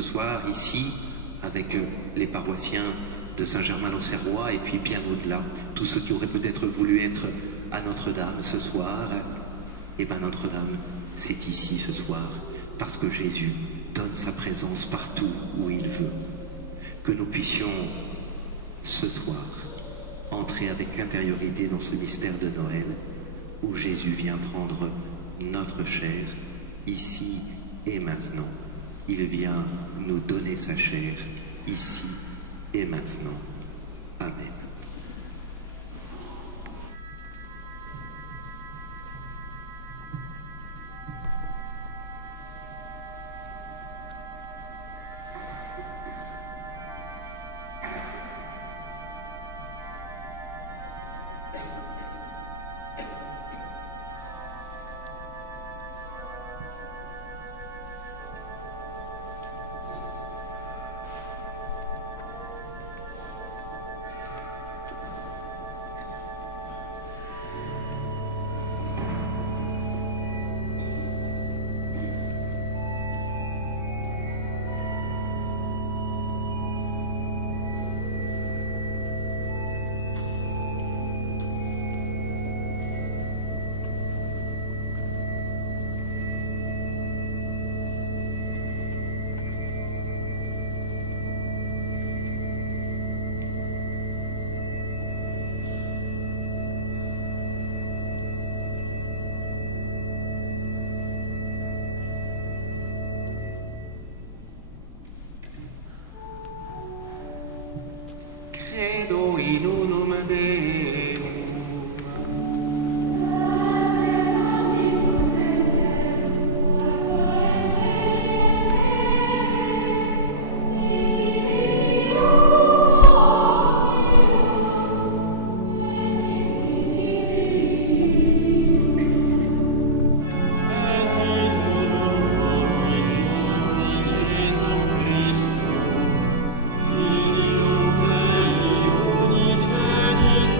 ce soir ici avec les paroissiens de Saint-Germain-l'Auxerrois et puis bien au-delà, tous ceux qui auraient peut-être voulu être à Notre-Dame ce soir. Et bien Notre-Dame, c'est ici ce soir, parce que Jésus donne sa présence partout où il veut. Que nous puissions ce soir entrer avec intériorité dans ce mystère de Noël, où Jésus vient prendre notre chair, ici et maintenant. Il vient nous donner sa chair, ici et maintenant. Amen. Credo in unum Deum. Filio Dei unigenito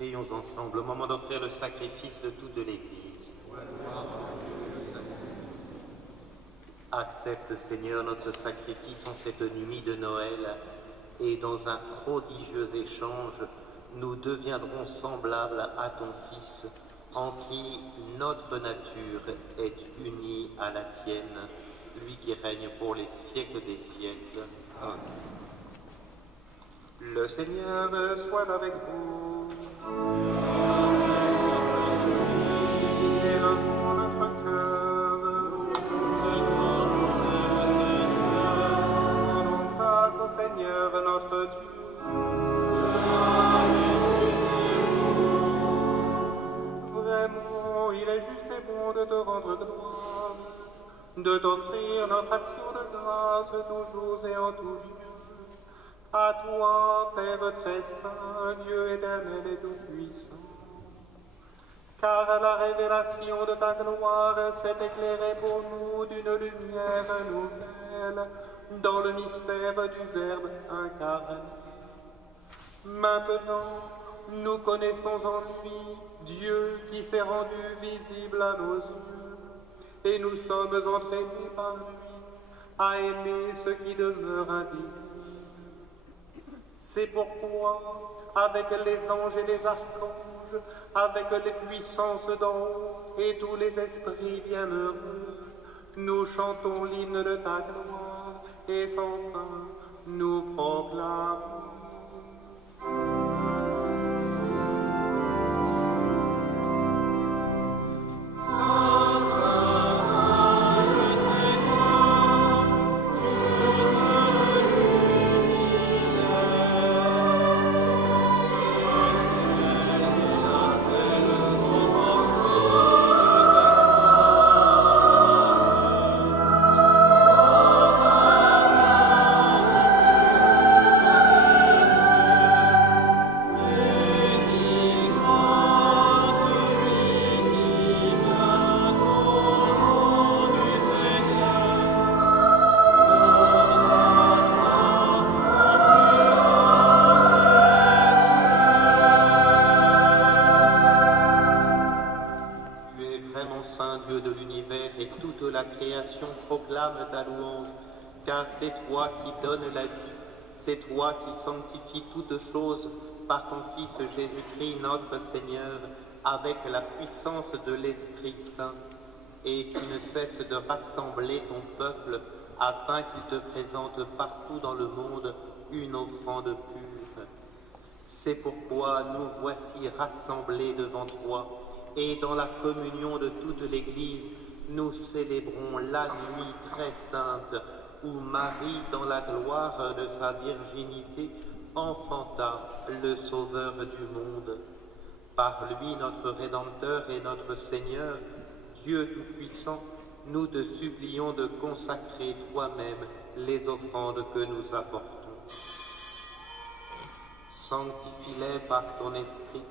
Prions ensemble au moment d'offrir le sacrifice de toute l'Église. Accepte, Seigneur, notre sacrifice en cette nuit de Noël, et dans un prodigieux échange, nous deviendrons semblables à ton Fils, en qui notre nature est unie à la tienne, lui qui règne pour les siècles des siècles. Amen. Le Seigneur soit avec vous. Élevons notre cœur. Rendons grâce au Seigneur notre Dieu. Vraiment, il est juste et bon de te rendre gloire, de t'offrir notre action de grâce toujours et en tout lieu. À toi, Père très saint, Dieu éternel et tout-puissant, car la révélation de ta gloire s'est éclairée pour nous d'une lumière nouvelle dans le mystère du Verbe incarné. Maintenant, nous connaissons en lui Dieu qui s'est rendu visible à nos yeux, et nous sommes entraînés par lui à aimer ce qui demeure invisible. C'est pourquoi, avec les anges et les archanges, avec les puissances d'en haut et tous les esprits bienheureux, nous chantons l'hymne de ta gloire et sans fin nous proclamons. Ta louange, car c'est toi qui donnes la vie, c'est toi qui sanctifies toutes choses par ton Fils Jésus-Christ notre Seigneur, avec la puissance de l'Esprit Saint, et qui ne cesse de rassembler ton peuple afin qu'il te présente partout dans le monde une offrande pure. C'est pourquoi nous voici rassemblés devant toi, et dans la communion de toute l'Église, nous célébrons la nuit très sainte où Marie, dans la gloire de sa virginité, enfanta le Sauveur du monde. Par lui, notre Rédempteur et notre Seigneur, Dieu Tout-Puissant, nous te supplions de consacrer toi-même les offrandes que nous apportons. Sanctifie-les par ton Esprit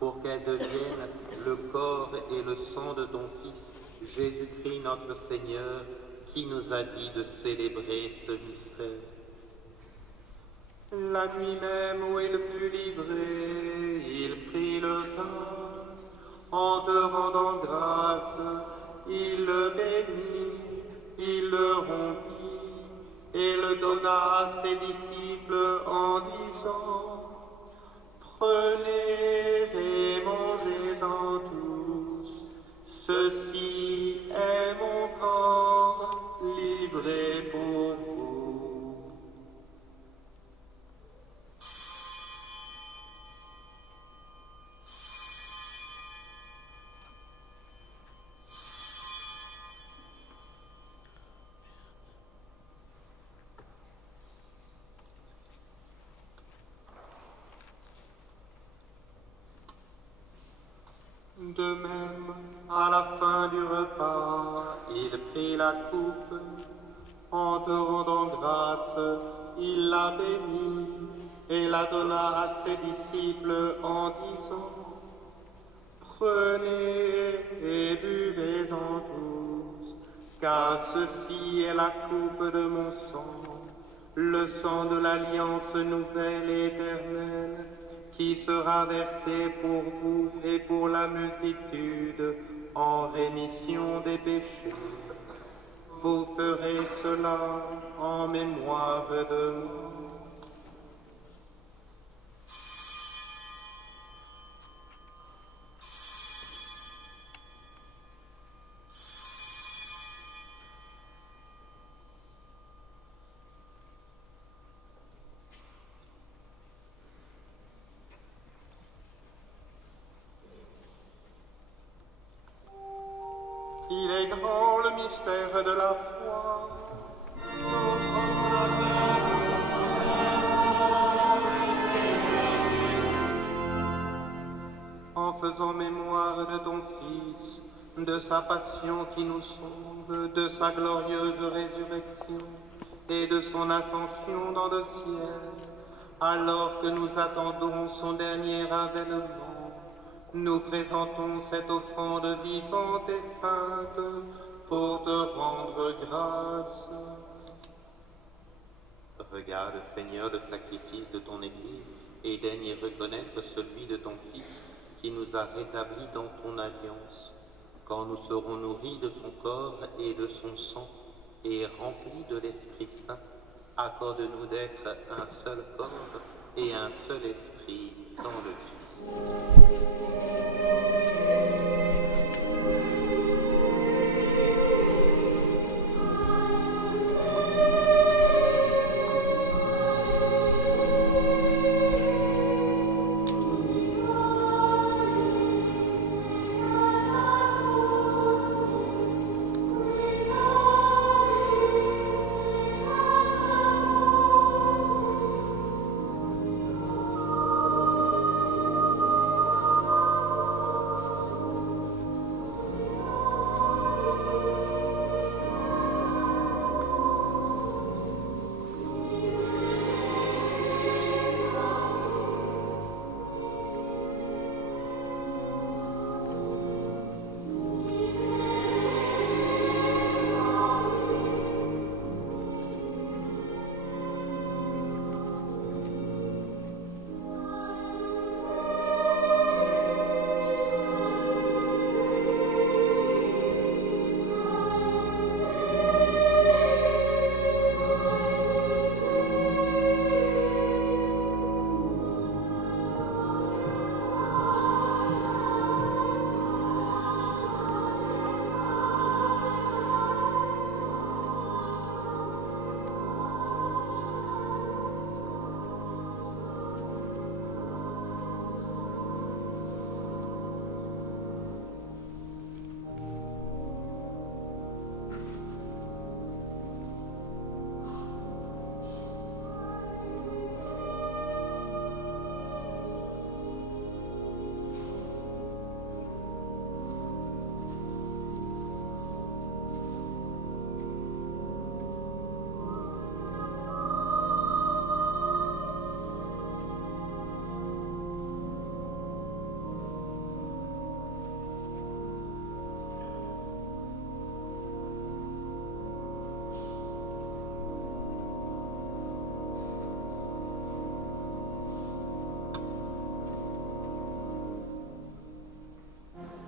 pour qu'elles deviennent le corps et le sang de ton Fils, Jésus-Christ notre Seigneur, qui nous a dit de célébrer ce mystère. La nuit même où il fut livré, il prit le pain, en te rendant grâce, il le bénit, il le rompit, et le donna à ses disciples en disant, « Prenez et mangez-en tous, ceci est mon corps livré pour vous. » De même, à la fin du repas, il prit la coupe, en te rendant grâce, il la bénit et la donna à ses disciples en disant, « Prenez et buvez-en tous, car ceci est la coupe de mon sang, le sang de l'alliance nouvelle et éternelle, qui sera versé pour vous et pour la multitude en rémission des péchés. Vous ferez cela en mémoire de moi. Il est grand le mystère de la foi. En faisant mémoire de ton Fils, de sa passion qui nous sauve, de sa glorieuse résurrection et de son ascension dans le ciel, alors que nous attendons son dernier avènement, nous présentons cette offrande vivante et sainte pour te rendre grâce. Regarde, Seigneur, le sacrifice de ton Église et daigne reconnaître celui de ton Fils qui nous a rétablis dans ton alliance. Quand nous serons nourris de son corps et de son sang et remplis de l'Esprit Saint, accorde-nous d'être un seul corps et un seul esprit dans le Christ.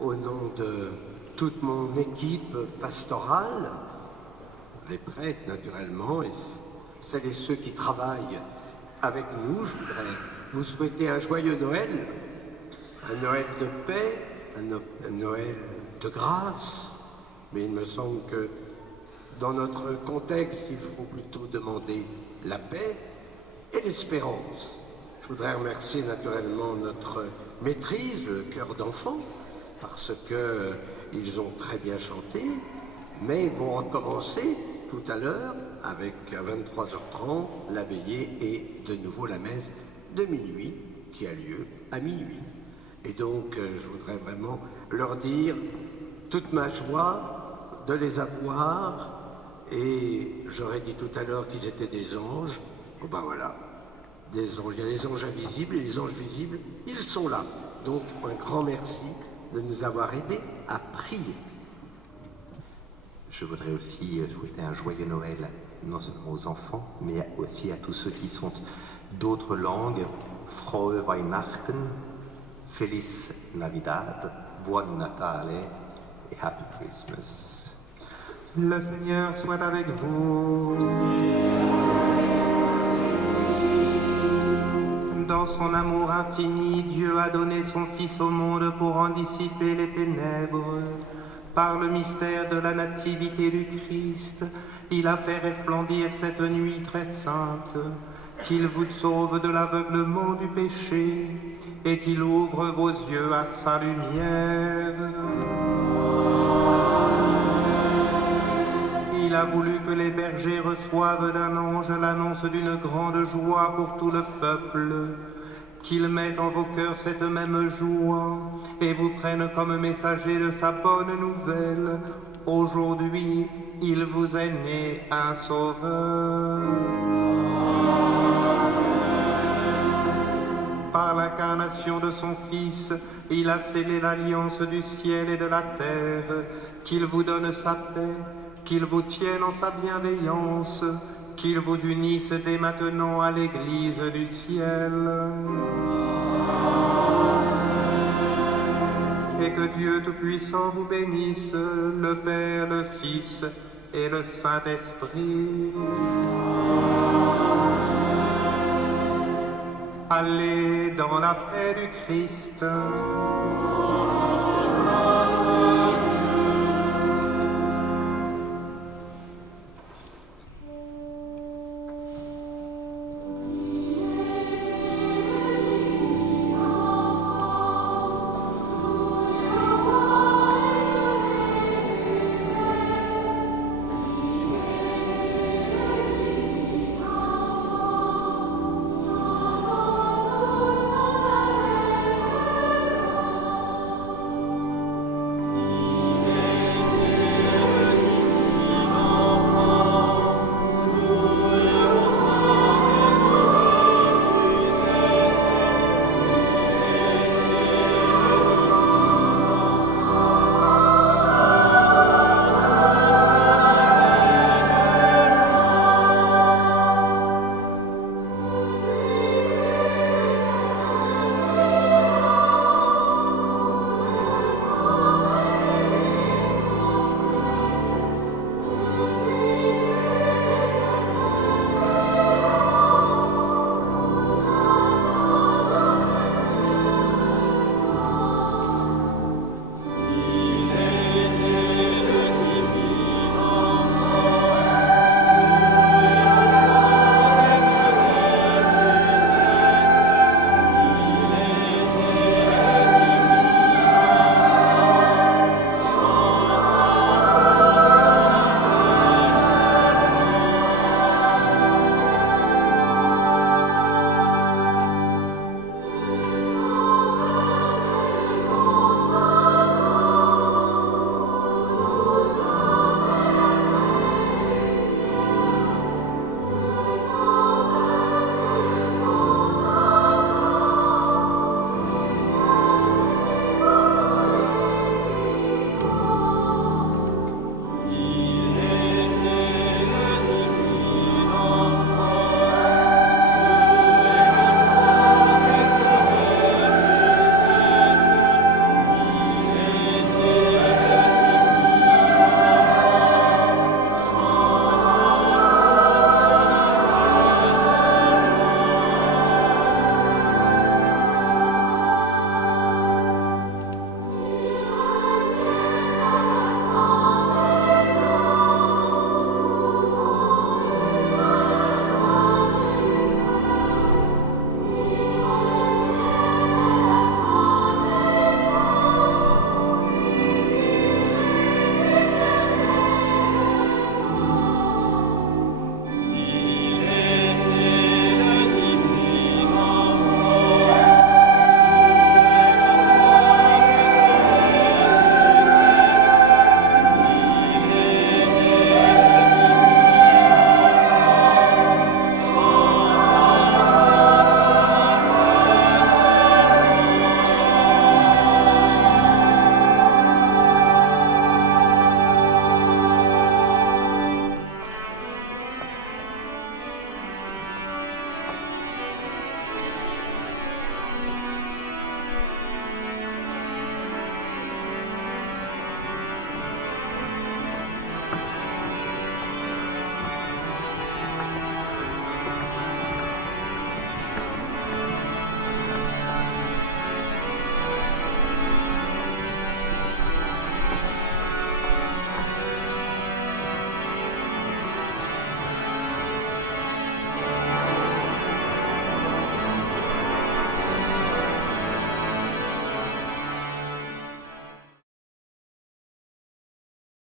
Au nom de toute mon équipe pastorale, les prêtres naturellement, et celles et ceux qui travaillent avec nous, je voudrais vous souhaiter un joyeux Noël, un Noël de paix, un Noël de grâce, mais il me semble que dans notre contexte, il faut plutôt demander la paix et l'espérance. Je voudrais remercier naturellement notre maîtrise, le chœur d'enfants, parce qu'ils ont très bien chanté, mais ils vont recommencer tout à l'heure avec à 23h30 la veillée et de nouveau la messe de minuit qui a lieu à minuit. Et donc je voudrais vraiment leur dire toute ma joie de les avoir, et j'aurais dit tout à l'heure qu'ils étaient des anges. Oh ben voilà, des anges. Il y a les anges invisibles et les anges visibles, ils sont là. Donc un grand merci de nous avoir aidés à prier. Je voudrais aussi souhaiter un joyeux Noël, non seulement aux enfants, mais aussi à tous ceux qui sont d'autres langues, Frohe Weihnachten, Feliz Navidad, Buon Natale et Happy Christmas. Le Seigneur soit avec vous. Dans son amour infini, Dieu a donné son Fils au monde pour en dissiper les ténèbres. Par le mystère de la nativité du Christ, il a fait resplendir cette nuit très sainte, qu'il vous sauve de l'aveuglement du péché et qu'il ouvre vos yeux à sa lumière. Il a voulu que les bergers reçoivent d'un ange l'annonce d'une grande joie pour tout le peuple, qu'il mette en vos cœurs cette même joie et vous prenne comme messager de sa bonne nouvelle. Aujourd'hui, il vous est né un sauveur. Par l'incarnation de son Fils, il a scellé l'alliance du ciel et de la terre, qu'il vous donne sa paix, qu'il vous tienne en sa bienveillance, qu'il vous unisse dès maintenant à l'Église du ciel. Et que Dieu Tout-Puissant vous bénisse, le Père, le Fils et le Saint-Esprit. Allez dans la paix du Christ.